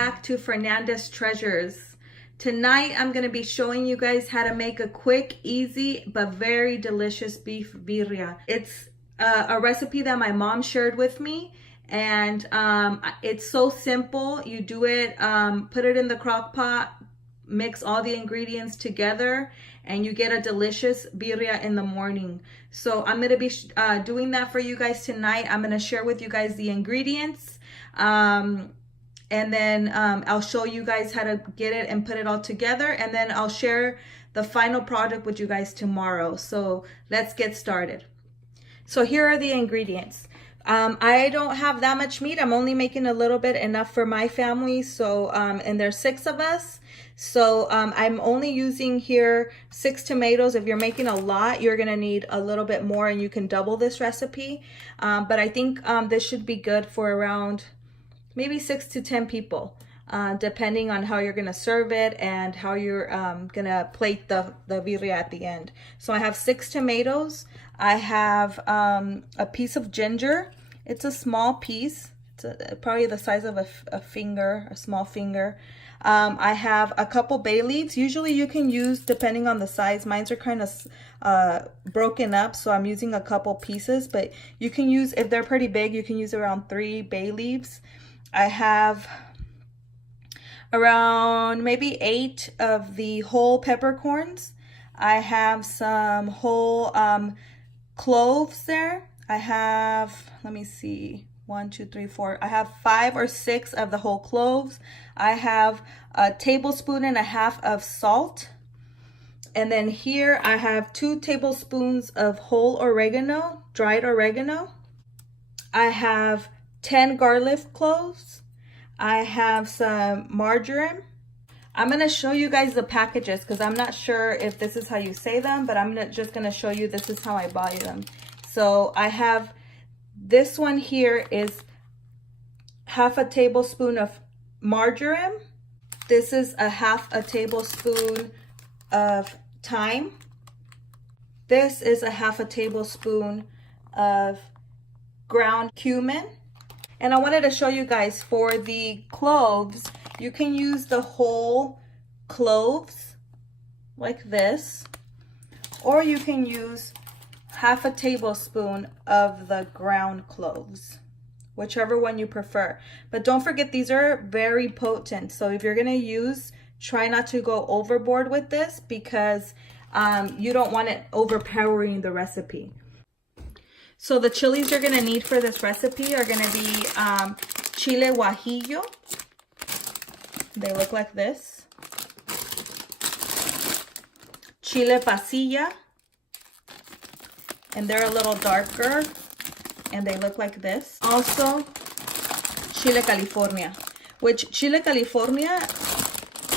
back to Fernanda's Treasures. Tonight I'm going to be showing you guys how to make a quick, easy, but very delicious beef birria. It's a recipe that my mom shared with me, and it's so simple. You do it, put it in the crock pot, mix all the ingredients together, and you get a delicious birria in the morning. So I'm going to be doing that for you guys tonight. I'm going to share with you guys the ingredients, and then I'll show you guys how to get it and put it all together, and then I'll share the final product with you guys tomorrow. So let's get started. So here are the ingredients. I don't have that much meat. I'm only making a little bit, enough for my family. So, and there's 6 of us. So I'm only using here 6 tomatoes. If you're making a lot, you're gonna need a little bit more, and you can double this recipe. But I think this should be good for around maybe 6 to 10 people, depending on how you're gonna serve it and how you're gonna plate the birria at the end. So I have 6 tomatoes. I have a piece of ginger. It's a small piece. It's probably the size of a finger, a small finger. I have a couple bay leaves. Usually you can use, depending on the size, mine's are kind of broken up, so I'm using a couple pieces, but you can use, if they're pretty big, you can use around 3 bay leaves. I have around maybe 8 of the whole peppercorns. I have some whole cloves there. I have, let me see, 1, 2, 3, 4. I have 5 or 6 of the whole cloves. I have a tablespoon and a half of salt. And then here I have 2 tablespoons of whole oregano, dried oregano. I have 10 garlic cloves. I have some marjoram. I'm going to show you guys the packages because I'm not sure if this is how you say them, but I'm just going to show you this is how I buy them. So I have this one here is half a tablespoon of marjoram. This is a half a tablespoon of thyme. This is a half a tablespoon of ground cumin. And I wanted to show you guys for the cloves, you can use the whole cloves like this, or you can use half a tablespoon of the ground cloves, whichever one you prefer. But don't forget, these are very potent. So if you're gonna use, try not to go overboard with this because you don't want it overpowering the recipe. So the chilies you're gonna need for this recipe are gonna be chile guajillo. They look like this. Chile pasilla. And they're a little darker. And they look like this. Also, chile California. Which chile California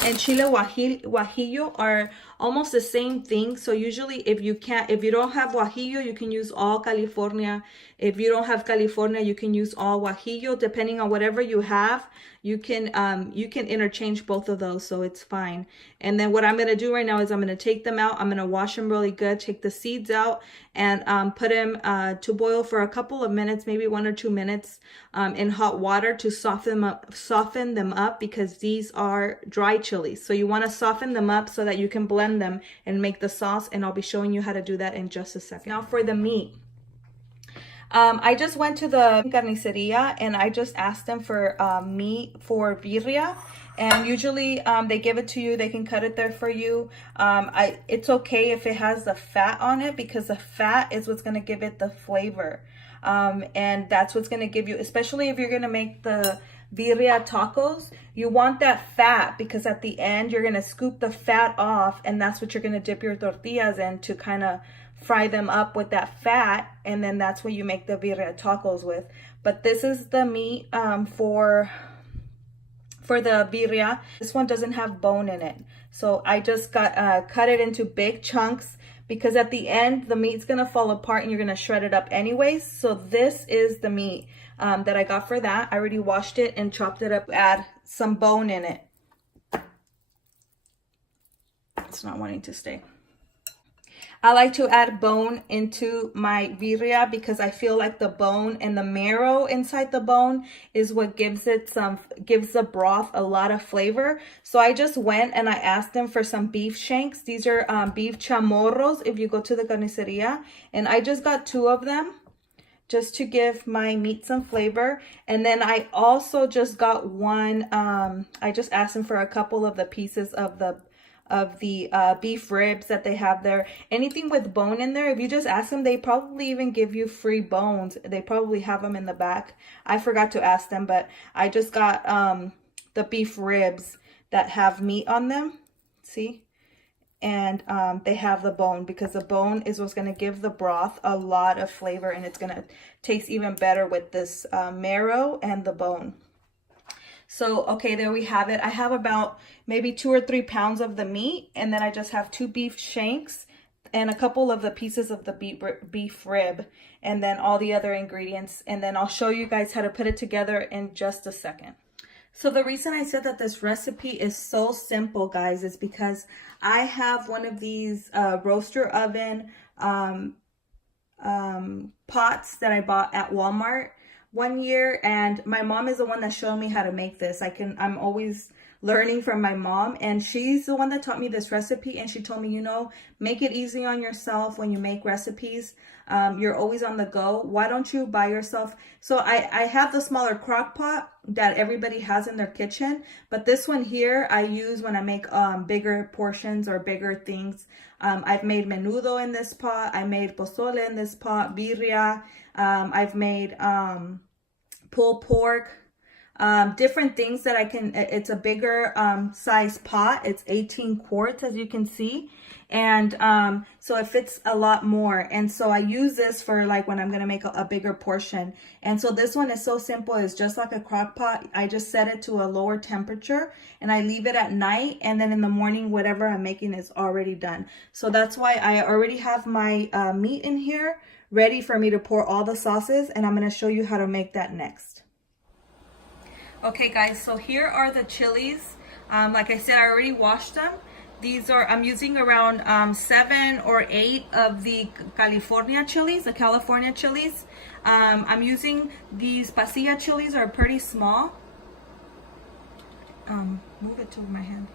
and chile guajillo are almost the same thing. So usually if you don't have guajillo, you can use all California. If you don't have California, you can use all guajillo. Depending on whatever you have, you can interchange both of those, so it's fine. And then what I'm gonna do right now is I'm gonna take them out. I'm gonna wash them really good, take the seeds out, and put them to boil for a couple of minutes, maybe 1 or 2 minutes, in hot water to soften them up because these are dry chilies. So you want to soften them up so that you can blend them and make the sauce, and I'll be showing you how to do that in just a second. Now for the meat. I just went to the carniceria and I just asked them for meat for birria, and usually they give it to you. They can cut it there for you. It's okay if it has the fat on it because the fat is what's going to give it the flavor, and that's what's going to give you, especially if you're going to make the birria tacos, you want that fat because at the end you're going to scoop the fat off, and that's what you're going to dip your tortillas in to kind of fry them up with that fat, and then that's what you make the birria tacos with. But this is the meat for the birria. This one doesn't have bone in it, so I just cut it into big chunks because at the end the meat's gonna fall apart and you're gonna shred it up anyways. So this is the meat that I got for that. I already washed it and chopped it up. Add some bone in it. It's not wanting to stay. I like to add bone into my birria because I feel like the bone and the marrow inside the bone is what gives the broth a lot of flavor. So I just went and I asked them for some beef shanks. These are beef chamorros if you go to the carniceria, and I just got 2 of them just to give my meat some flavor. And then I also just got one, I just asked them for a couple of the pieces of the beef ribs that they have there. Anything with bone in there, if you just ask them, they probably even give you free bones. They probably have them in the back. I forgot to ask them, but I just got the beef ribs that have meat on them. See? And they have the bone because the bone is what's going to give the broth a lot of flavor, and it's going to taste even better with this marrow and the bone. So, okay, there we have it. I have about maybe 2 or 3 pounds of the meat, and then I just have 2 beef shanks and a couple of the pieces of the beef rib, and then all the other ingredients. And then I'll show you guys how to put it together in just a second. So the reason I said that this recipe is so simple, guys, is because I have one of these roaster oven pots that I bought at Walmart one year, and my mom is the one that showed me how to make this. I'm always learning from my mom, and she's the one that taught me this recipe, and she told me, you know, make it easy on yourself when you make recipes. You're always on the go. Why don't you buy yourself? So I have the smaller crock pot that everybody has in their kitchen, but this one here I use when I make bigger portions or bigger things. I've made menudo in this pot. I made pozole in this pot, birria. I've made pulled pork, different things that I can. It's a bigger size pot. It's 18 quarts, as you can see, and so it fits a lot more. And so I use this for like when I'm gonna make a bigger portion. And so this one is so simple. It's just like a crock pot. I just set it to a lower temperature and I leave it at night, and then in the morning whatever I'm making is already done. So that's why I already have my meat in here ready for me to pour all the sauces, and I'm going to show you how to make that next. Okay guys, so here are the chilies. Like I said, I already washed them. These are, I'm using around 7 or 8 of the California chilies, the California chilies. I'm using these pasilla chilies, are pretty small. Move it to my hand.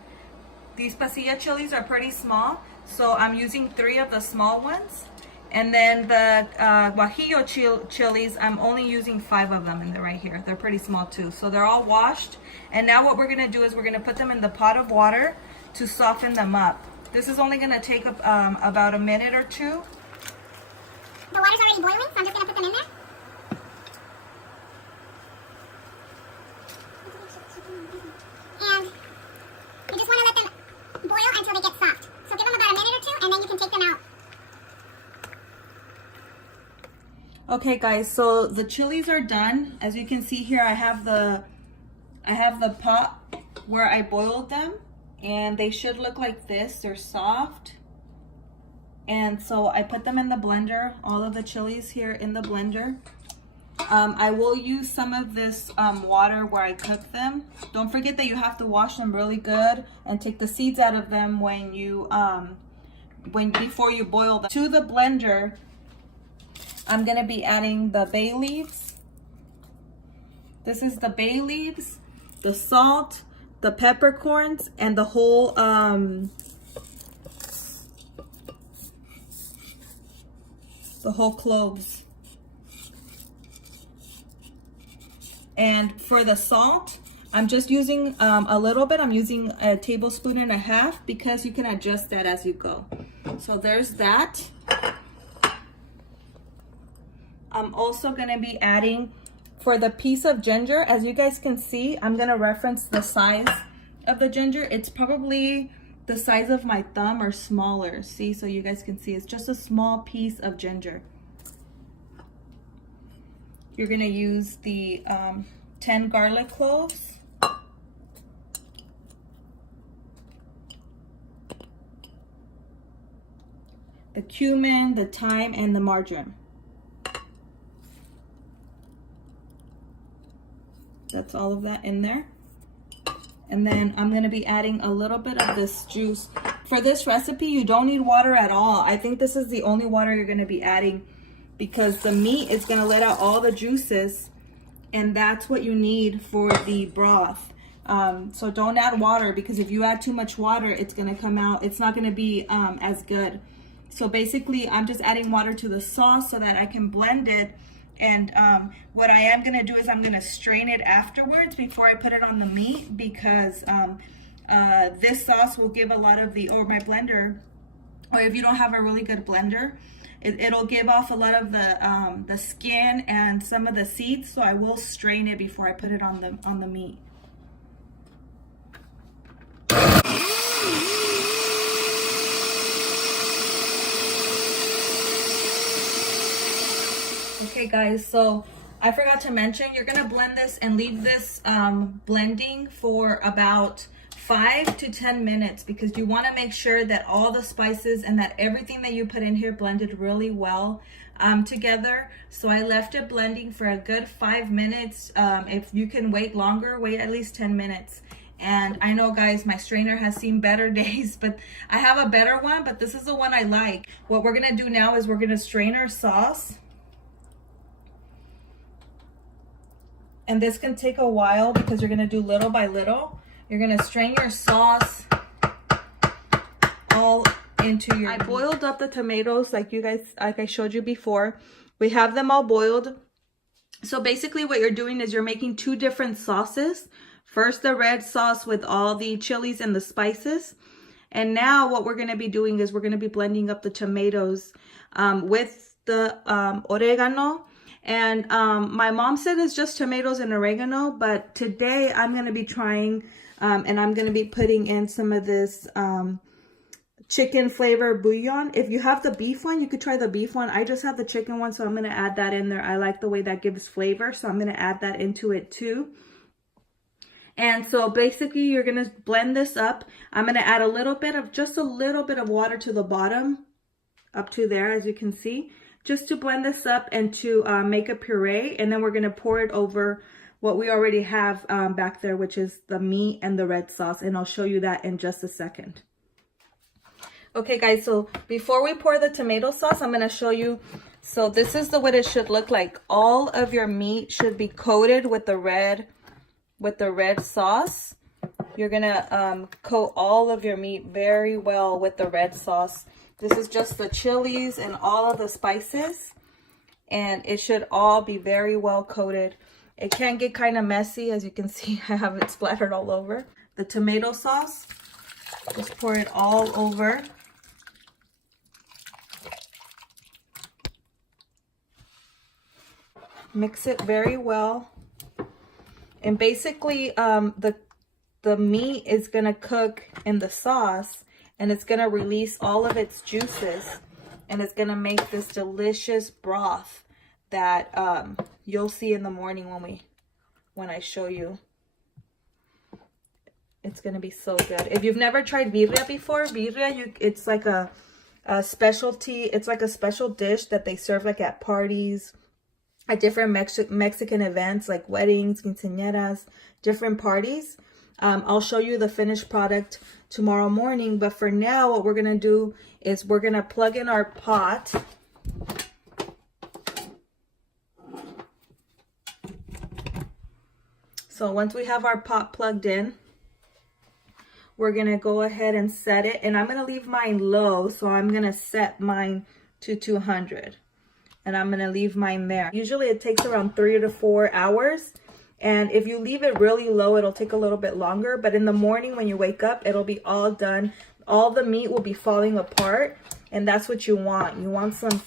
These pasilla chilies are pretty small, so I'm using 3 of the small ones. And then the guajillo chilies, I'm only using 5 of them in there right here. They're pretty small too. So they're all washed. And now what we're going to do is we're going to put them in the pot of water to soften them up. This is only going to take about a minute or 2. The water's already boiling, so I'm just going to put them in there. And you just want to let them boil until they get soft. So give them about a minute or 2, and then you can take them out. Okay guys, so the chilies are done. As you can see here, I have the pot where I boiled them, and they should look like this. They're soft. And so I put them in the blender, all of the chilies here in the blender. I will use some of this water where I cook them. Don't forget that you have to wash them really good and take the seeds out of them when you before you boil them. To the blender, I'm gonna be adding the bay leaves. This is the bay leaves, the salt, the peppercorns, and the whole cloves. And for the salt, I'm just using a little bit. I'm using 1.5 tablespoons because you can adjust that as you go. So there's that. I'm also going to be adding, for the piece of ginger, as you guys can see, I'm going to reference the size of the ginger. It's probably the size of my thumb or smaller. See, so you guys can see it's just a small piece of ginger. You're going to use the 10 garlic cloves. The cumin, the thyme, and the marjoram. That's all of that in there. And then I'm going to be adding a little bit of this juice. For this recipe, you don't need water at all. I think this is the only water you're gonna be adding because the meat is gonna let out all the juices, and that's what you need for the broth. So don't add water, because if you add too much water, it's gonna come out, it's not gonna be as good. So basically, I'm just adding water to the sauce so that I can blend it. And what I am gonna do is I'm gonna strain it afterwards before I put it on the meat, because this sauce will give a lot of the, or my blender, or if you don't have a really good blender, it'll give off a lot of the skin and some of the seeds. So I will strain it before I put it on the meat. Okay guys, so I forgot to mention, you're gonna blend this and leave this blending for about 5 to 10 minutes, because you want to make sure that all the spices and that everything that you put in here blended really well together. So I left it blending for a good 5 minutes. If you can wait longer, wait at least 10 minutes. And I know guys, my strainer has seen better days, but I have a better one, but this is the one I like. What we're gonna do now is we're gonna strain our sauce. And this can take a while because you're gonna do little by little. You're gonna strain your sauce all into your meat. I boiled up the tomatoes like I showed you before. We have them all boiled. So basically what you're doing is you're making 2 different sauces. First, the red sauce with all the chilies and the spices. And now what we're gonna be doing is we're gonna be blending up the tomatoes with the oregano. And my mom said it's just tomatoes and oregano, but today I'm going to be trying and I'm going to be putting in some of this chicken flavor bouillon. If you have the beef one, you could try the beef one. I just have the chicken one, so I'm going to add that in there. I like the way that gives flavor, so I'm going to add that into it too. And so basically you're going to blend this up. I'm going to add just a little bit of water to the bottom, up to there, as you can see, just to blend this up and to make a puree. And then we're going to pour it over what we already have back there, which is the meat and the red sauce. And I'll show you that in just a second. Okay guys, so before we pour the tomato sauce, I'm going to show you. So this is what it should look like. All of your meat should be coated with the red sauce. You're going to coat all of your meat very well with the red sauce. This is just the chilies and all of the spices, and it should all be very well coated. It can get kind of messy, as you can see. I have it splattered all over. The tomato sauce, just pour it all over. Mix it very well. And basically, the meat is gonna cook in the sauce, and it's going to release all of its juices, and it's going to make this delicious broth that you'll see in the morning when I show you. It's going to be so good. If you've never tried birria before, it's like a specialty. It's like a special dish that they serve like at parties, at different Mexican events like weddings, quinceañeras, different parties. I'll show you the finished product tomorrow morning, but for now what we're gonna do is we're gonna plug in our pot. So once we have our pot plugged in, we're gonna go ahead and set it, and I'm gonna leave mine low, so I'm gonna set mine to 200, and I'm gonna leave mine there. Usually it takes around 3 to 4 hours. And if you leave it really low, it'll take a little bit longer. But in the morning when you wake up, it'll be all done. All the meat will be falling apart. And that's what you want. You want some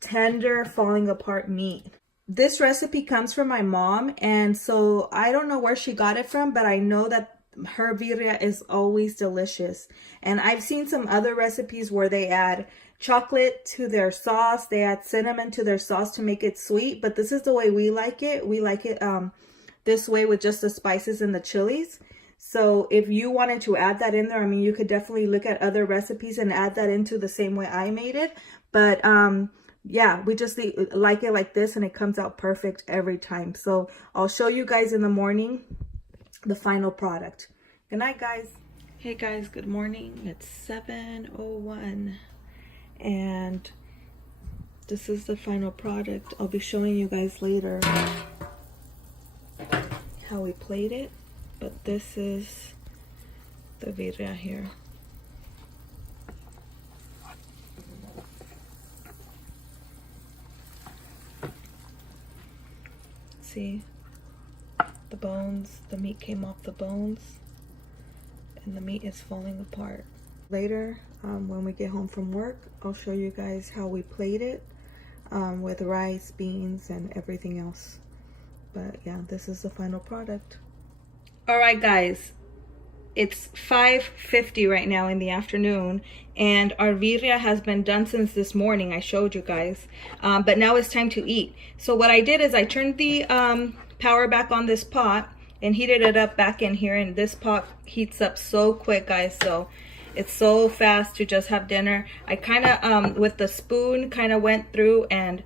tender, falling apart meat. This recipe comes from my mom. And so I don't know where she got it from, but I know that her birria is always delicious. And I've seen some other recipes where they add chocolate to their sauce, they add cinnamon to their sauce to make it sweet, but this is the way we like it. We like it this way with just the spices and the chilies. So if you wanted to add that in there, I mean, you could definitely look at other recipes and add that into the same way I made it. But yeah, we just like it like this, and it comes out perfect every time. So I'll show you guys in the morning the final product. Good night, guys. Hey guys, good morning. It's 7:01 and this is the final product. I'll be showing you guys later how we played it, but this is the birria here. See the bones, the meat came off the bones. And the meat is falling apart. Later, when we get home from work, I'll show you guys how we played it with rice, beans, and everything else. But yeah, this is the final product. All right, guys, it's 5:50 right now in the afternoon, and our birria has been done since this morning. I showed you guys, but now it's time to eat. So what I did is I turned the power back on this pot and heated it up back in here, and this pot heats up so quick, guys, so it's so fast to just have dinner. I kind of with the spoon kind of went through and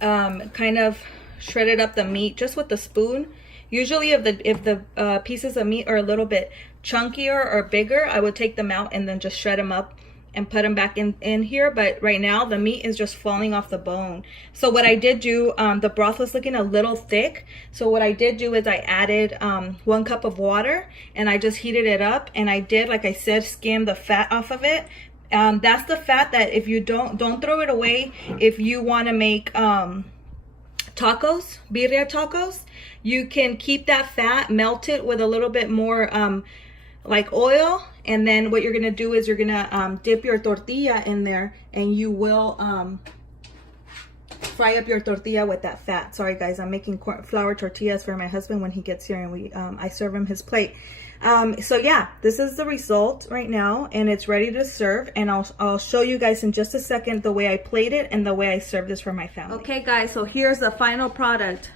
kind of shredded up the meat just with the spoon. Usually if the pieces of meat are a little bit chunkier or bigger, I would take them out and then just shred them up and put them back in here. But right now the meat is just falling off the bone. So what I did do, the broth was looking a little thick, so what I did do is I added 1 cup of water and I just heated it up, and I did, like I said, skim the fat off of it. That's the fat that if you don't throw it away. If you want to make tacos, birria tacos, you can keep that fat, melt it with a little bit more like oil, and then what you're gonna do is you're gonna dip your tortilla in there, and you will fry up your tortilla with that fat. Sorry guys, I'm making flour tortillas for my husband when he gets here, and I serve him his plate. So yeah, this is the result right now, and it's ready to serve, and I'll show you guys in just a second the way I plate it and the way I serve this for my family. Okay guys, so here's the final product.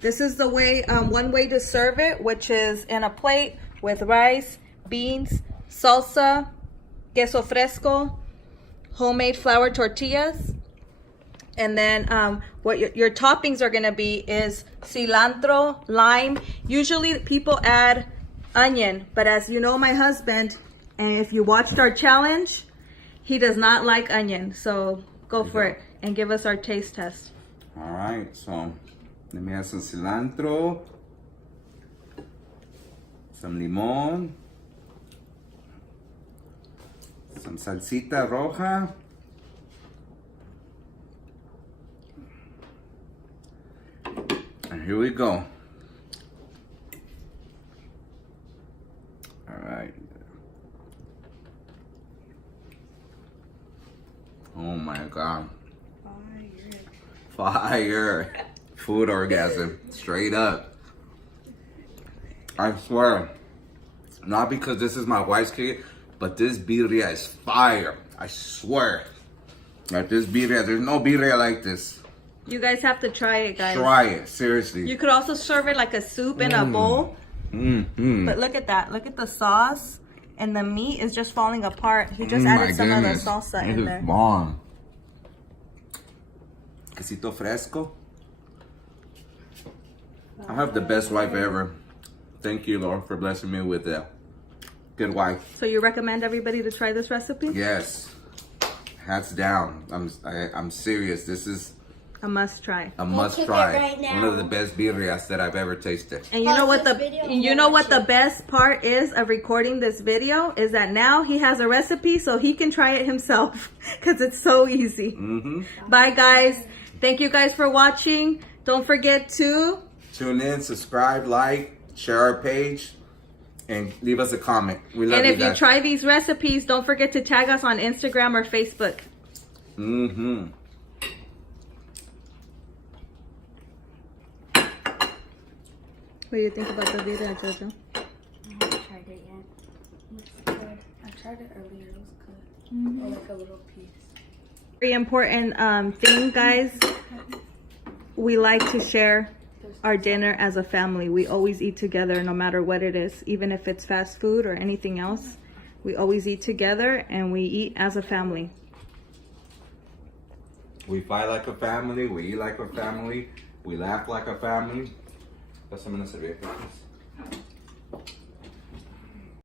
This is the way, one way to serve it, which is in a plate with rice, beans, salsa, queso fresco, homemade flour tortillas, and then what your toppings are gonna be is cilantro, lime. Usually people add onion, but as you know, my husband, and if you watched our challenge, he does not like onion. So go for it and give us our taste test. All right, so let me add some cilantro, some limon, some salsita roja, and here we go. All right. Oh my God. Fire. Food orgasm, straight up. I swear, not because this is my wife's cake, but this birria is fire. I swear. Like this birria, there's no birria like this. You guys have to try it, guys. Try it, seriously. You could also serve it like a soup in a bowl. But look at that. Look at the sauce, and the meat is just falling apart. He just added some of the salsa in there. Bomb. Quesito fresco. I have the best wife ever. Thank you, Lord, for blessing me with a good wife. So you recommend everybody to try this recipe? Yes, hands down. I'm serious. This is a must try. A must try. Right, one of the best birrias that I've ever tasted. And you know what the best part is of recording this video is that now he has a recipe so he can try it himself because it's so easy. Bye guys. Thank you guys for watching. Don't forget to tune in, subscribe, like, share our page, and leave us a comment. We love you guys. And if you try these recipes, don't forget to tag us on Instagram or Facebook. What do you think about the birria, Jojo? I haven't tried it yet. Looks good. I tried it earlier. It was good. Or like a little piece. Very important thing, guys. We like to share our dinner as a family. We always eat together no matter what it is. Even if it's fast food or anything else. We always eat together and we eat as a family. We fight like a family. We eat like a family. We laugh like a family. Pásame una servilleta, please.